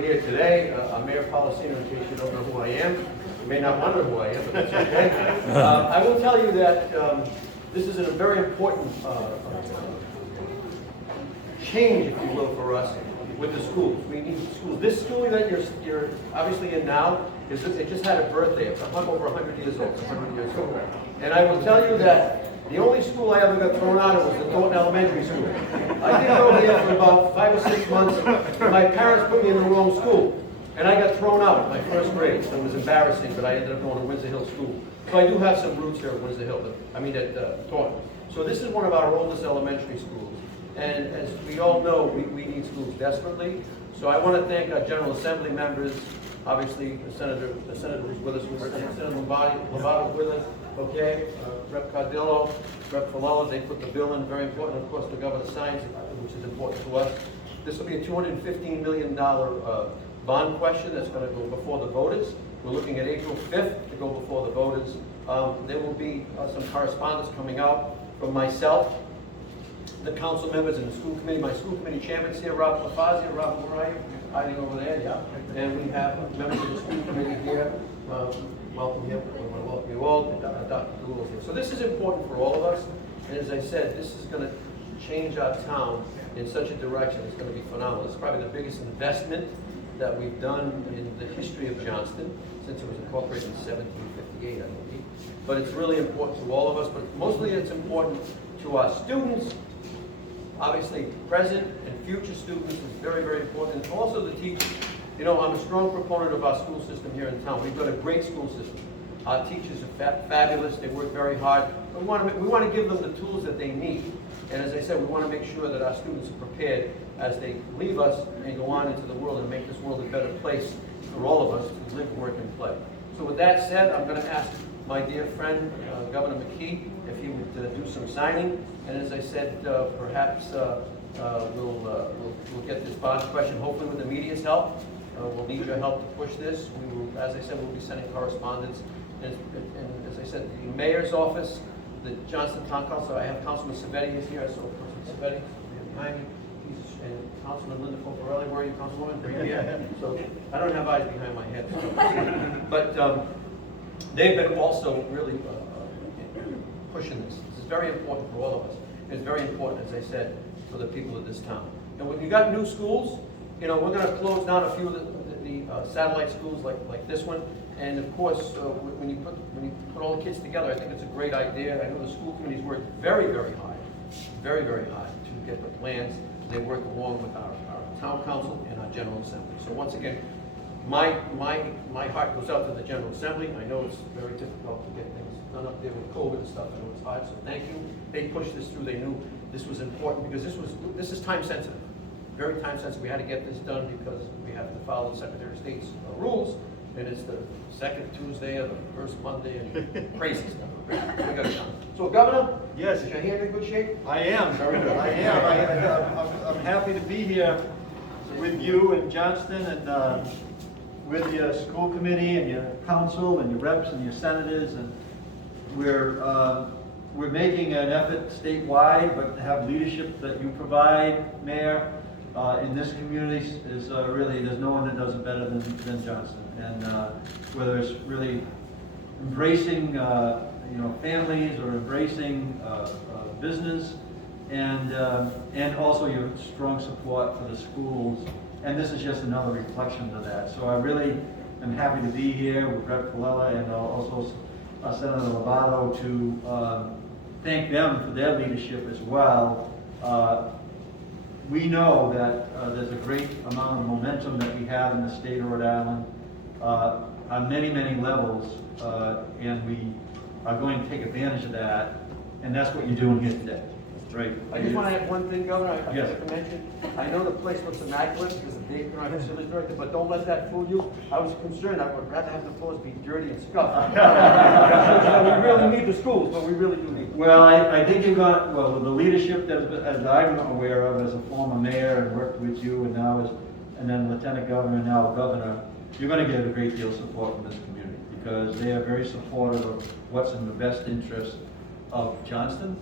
Here today, I'm Mayor Policino, in case you don't know who I am. You may not wonder who I am, but that's okay. I will tell you that this is a very important change, if you will, for us with the schools. We need schools. This school that you're obviously in now, it just had a birthday. It's over 100 years old. It's 100 years old. And I will tell you that the only school I ever got thrown out of was the Thornton Elementary School. I did go here for about 5 or 6 months, and my parents put me in the wrong school. And I got thrown out in my first grade, so it was embarrassing, but I ended up going to Windsor Hill School. So I do have some roots here at Windsor Hill, at Thornton. So this is one of our oldest elementary schools. And as we all know, we need schools desperately. So I want to thank our General Assembly members, obviously the senator who's with us, Senator Lombardo's with us, okay, Rep. Cardillo, Rep. Falella, they put the bill in, very important. Of course, the governor signs it, which is important to us. This will be a $215 million bond question that's going to go before the voters. We're looking at April 5th to go before the voters. There will be some correspondence coming out from myself, the council members and the school committee. My school committee chairman's here, Rob LaFazia. Rob, where are you? Hiding over there, yeah. And we have members of the school committee here. Welcome here. We want to welcome you all. And Dr. Doolittle here. So this is important for all of us. And as I said, this is going to change our town in such a direction. It's going to be phenomenal. It's probably the biggest investment that we've done in the history of Johnston since it was incorporated in 1758, I believe. But it's really important to all of us, but mostly it's important to our students. Obviously, present and future students is very, very important, and also the teachers. You know, I'm a strong proponent of our school system here in town. We've got a great school system. Our teachers are fabulous. They work very hard. We want to give them the tools that they need. And as I said, we want to make sure that our students are prepared as they leave us and go on into the world and make this world a better place for all of us to live, work, and play. So with that said, I'm going to ask my dear friend, Governor McKee, if he would do some signing. And as I said, perhaps we'll get this bond question, hopefully with the media's help. We'll need your help to push this. We will, as I said, we'll be sending correspondence. And as I said, the mayor's office, the Johnston Town Council, I have Councilman Savetti is here. So Councilman Savetti behind me. And Councilman Linda Poparelli, where are you, Councilwoman? Right here. So I don't have eyes behind my head. So. But they've been also really pushing this. This is very important for all of us. It's very important, as I said, for the people of this town. And when you got new schools, you know, we're going to close down a few of the satellite schools like this one. And of course, when you put all the kids together, I think it's a great idea. I know the school committees worked very, very hard to get the plans. They work along with our town council and our General Assembly. So once again, my heart goes out to the General Assembly. I know it's very difficult to get things done up there with COVID and stuff. I know it's hard, so thank you. They pushed this through. They knew this was important because this is time sensitive, very time sensitive. We had to get this done because we have to follow the Secretary of State's rules, and it's the second Tuesday of the first Monday and crazy stuff. We got it done. So, Governor, yes, is your hand in good shape? I am. Very good. I am. I'm happy to be here with you in Johnston and with your school committee and your council and your reps and your senators, and we're making an effort statewide, but to have leadership that you provide, Mayor, in this community is really, there's no one that does it better than Johnston. And whether it's really embracing families or embracing business, and also your strong support for the schools. And this is just another reflection of that. So I really am happy to be here with Rep. Falella and also Senator Lovato to thank them for their leadership as well. We know that there's a great amount of momentum that we have in the state of Rhode Island on many, many levels, and we are going to take advantage of that, and that's what you're doing here today. Right. I just want to add one thing, Governor. I yes. forgot to mention. I know the place looks immaculate because of Dave Bernard, facilities director, but don't let that fool you. I was concerned. I would rather have the floors be dirty and scuffed. We really need the schools, but we really do need them. Well, I think you're going to, well, with the leadership as I'm aware of as a former mayor and worked with you and now and then Lieutenant Governor and now Governor, you're going to get a great deal of support from this community because they are very supportive of what's in the best interest of Johnston.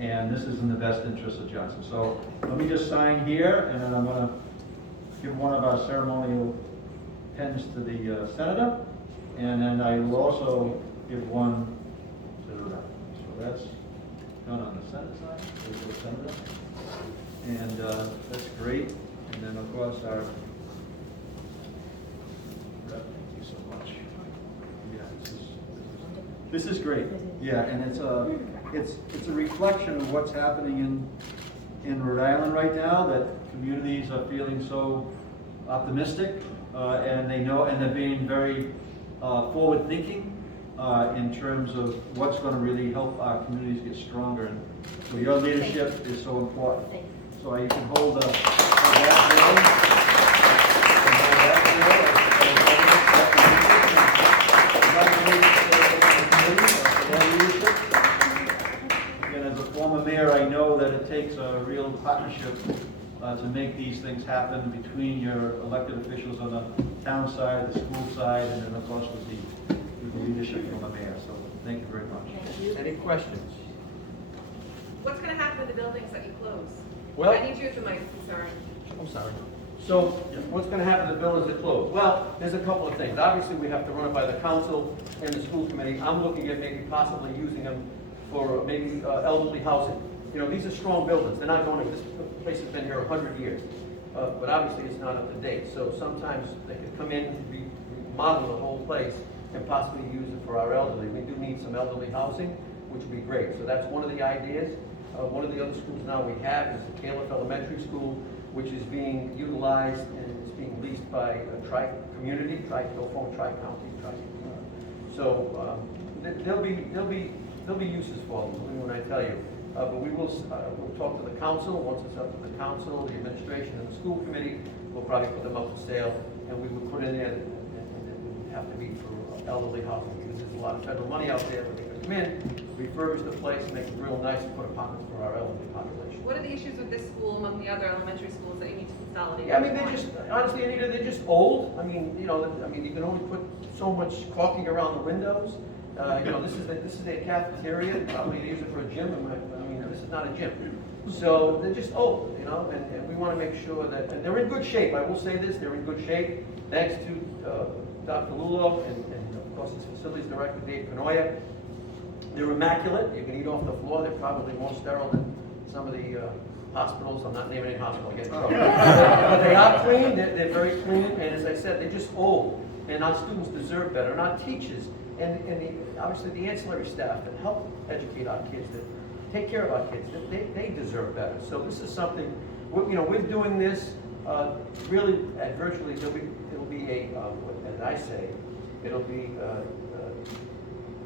And this is in the best interest of Johnston. So let me just sign here, and then I'm going to give one of our ceremonial pens to the senator, and then I will also give one to the rep. So that's done on the Senate side, there's the senator. And that's great. And then, of course, our rep, thank you so much. Yeah, this is great. Yeah, and it's a reflection of what's happening in Rhode Island right now, that communities are feeling so optimistic, and they know, and they're being very forward-thinking in terms of what's going to really help our communities get stronger. And so your leadership is so important. So you can hold Again, as a former mayor, I know that it takes a real partnership to make these things happen between your elected officials on the town side, the school side, and then of course with the leadership from the mayor. So thank you very much. Thank you. Any questions? What's going to happen with the buildings that you close? Well- I need you to my concern. I'm sorry. So what's going to happen to the buildings that close? Well, there's a couple of things. Obviously, we have to run it by the council and the school committee. I'm looking at maybe possibly using them for maybe elderly housing. You know, these are strong buildings. They're not going to, this place has been here 100 years. But obviously, it's not up to date. So sometimes they could come in, remodel the whole place, and possibly use it for our elderly. We do need some elderly housing, which would be great. So that's one of the ideas. One of the other schools now we have is the Caleb Elementary School, which is being utilized and is being leased by a tri-community, former tri-county, so there'll be uses for them when I tell you. But we'll talk to the council. Once it's up to the council, the administration, and the school committee, we'll probably put them up for sale, and we will put in there that it would have to be for elderly housing, because there's a lot of federal money out there, but they could come in, refurbish the place, make it real nice, and put apartments for our elderly population. What are the issues with this school among the other elementary schools that you need to consolidate? Yeah, I mean, they're just, honestly, Anita, they're just old. I mean, you know, you can only put so much caulking around the windows. You know, this is their cafeteria, probably they use it for a gym, I mean, this is not a gym. So they're just old, you know, and we want to make sure that, and they're in good shape. I will say this, they're in good shape, thanks to Dr. Lulo and of course his facilities director, Dave Canoia. They're immaculate. You can eat off the floor. They're probably more sterile than some of the hospitals. I'm not naming any hospital, I'll get in trouble. But they are clean. They're very clean. And as I said, they're just old. And our students deserve better. And our teachers and obviously the ancillary staff that help educate our kids, that take care of our kids, they deserve better. So this is something, we're doing this really at virtually, it'll be as I say, it'll be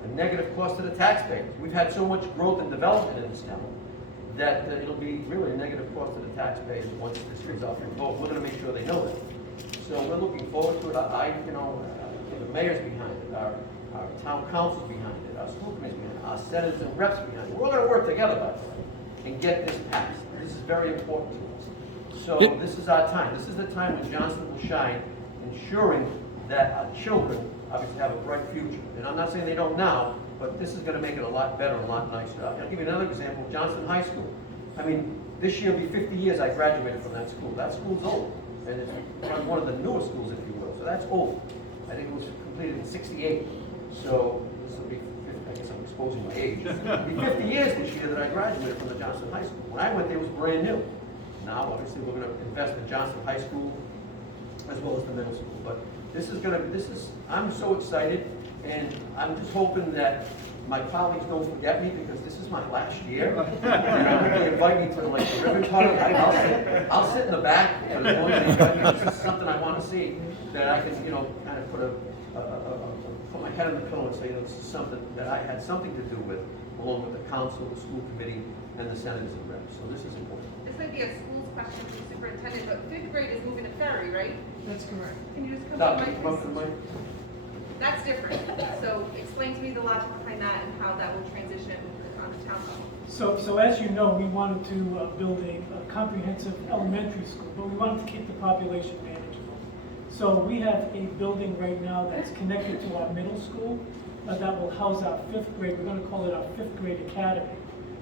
a negative cost to the taxpayers. We've had so much growth and development in this town that it'll be really a negative cost to the taxpayers once this goes out for vote. We're going to make sure they know that. So we're looking forward to it. The mayor's behind it, our town council's behind it, our school committee's behind it, our senators and reps behind it. We're going to work together, by the way, and get this passed. This is very important to us. So this is our time. This is the time when Johnson will shine, ensuring that our children obviously have a bright future. And I'm not saying they don't now, but this is going to make it a lot better, a lot nicer. I'll give you another example, Johnson High School. I mean, this year will be 50 years I graduated from that school. That school's old, and it's one of the newer schools, if you will. So that's old. I think it was completed in '68. So this will be, I guess I'm exposing my age. It'll be 50 years this year that I graduated from the Johnson High School. When I went there, it was brand new. Now, obviously, we're going to invest in Johnson High School as well as the middle school. But I'm so excited, and I'm just hoping that my colleagues don't forget me, because this is my last year. And they invite me to like the ribbon cutting. I'll sit in the back, and as long as they invite me, this is something I want to see, that I can, kind of put my head on the pillow and say, this is something that I had something to do with, along with the council, the school committee, and the senators and reps. So this is important. This might be a school's question for the superintendent, but 5th grade is moving to Ferry, right? That's correct. Can you just come Stop, to the mic, come up to the please? mic. That's different. So explain to me the logic behind that and how that will transition on the town level. So as you know, we wanted to build a comprehensive elementary school, but we wanted to keep the population manageable. So we have a building right now that's connected to our middle school that will house our 5th grade. We're going to call it our 5th grade academy.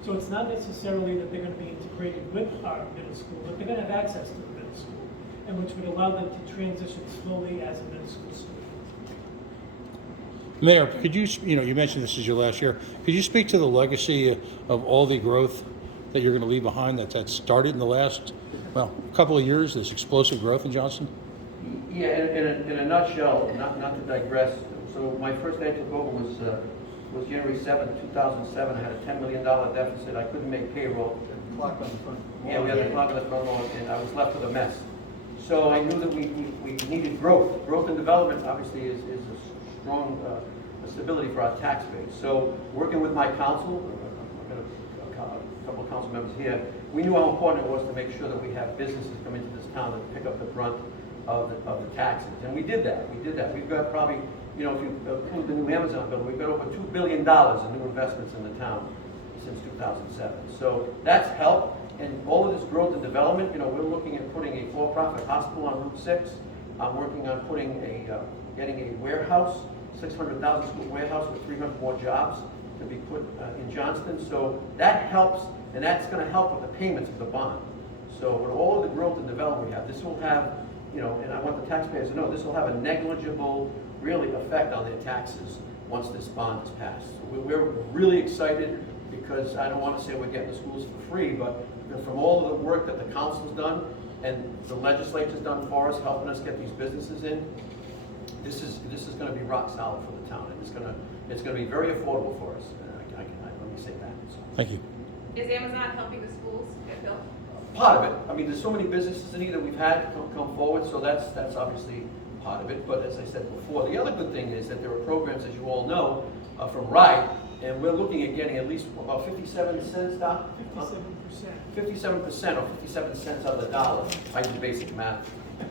So it's not necessarily that they're going to be integrated with our middle school, but they're going to have access to the middle school. and which would allow them to transition slowly as a middle school student. Mayor, could you, you mentioned this is your last year. Could you speak to the legacy of all the growth that you're going to leave behind that started in the last, couple of years, this explosive growth in Johnston? Yeah, in a nutshell, not to digress, so my first day I took over was January 7th, 2007. I had a $10 million deficit. I couldn't make payroll. Clock on the front. Yeah, we had the clock on the front lawn, and I was left with a mess. So I knew that we needed growth. Growth and development, obviously, is a strong stability for our tax base. So working with my council, I've got a couple of council members here, we knew how important it was to make sure that we have businesses come into this town that pick up the brunt of the taxes. And we did that. We've got probably, if you include the new Amazon building, we've got over $2 billion in new investments in the town since 2007. So that's helped. And all of this growth and development, we're looking at putting a for-profit hospital on Route 6. I'm working on getting a warehouse, 600,000 square warehouse with 300 more jobs to be put in Johnston. So that helps, and that's going to help with the payments of the bond. So with all of the growth and development we have, this will have, and I want the taxpayers to know, this will have a negligible, really, effect on their taxes once this bond is passed. So we're really excited because I don't want to say we're getting the schools for free, but from all of the work that the council's done and the legislature's done for us, helping us get these businesses in, this is going to be rock solid for the town, and it's going to be very affordable for us. Let me say that. So. Thank you. Is Amazon helping the schools get built? Part of it. I mean, there's so many businesses in here that we've had come forward, so that's obviously part of it. But as I said before, the other good thing is that there are programs, as you all know, from RIDE, and we're looking at getting at least about 57 cents, Doc? 57%. 57% or 57 cents on the dollar. I do basic math.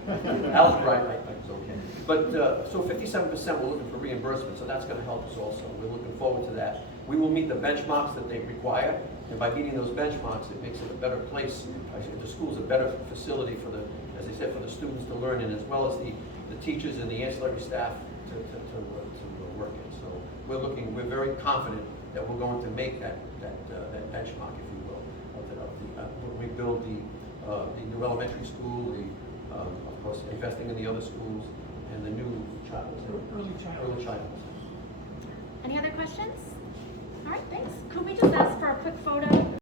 Algebra, I think it's okay. But so 57% we're looking for reimbursement, so that's going to help us also. We're looking forward to that. We will meet the benchmarks that they require, and by meeting those benchmarks, it makes it a better place. The school's a better facility for the, as I said, for the students to learn in, as well as the teachers and the ancillary staff to work in. So we're very confident that we're going to make that benchmark, if you will, when we build the new elementary school, of course, investing in the other schools, and the new early childhood. Any other questions? All right, thanks. Could we just ask for a quick photo?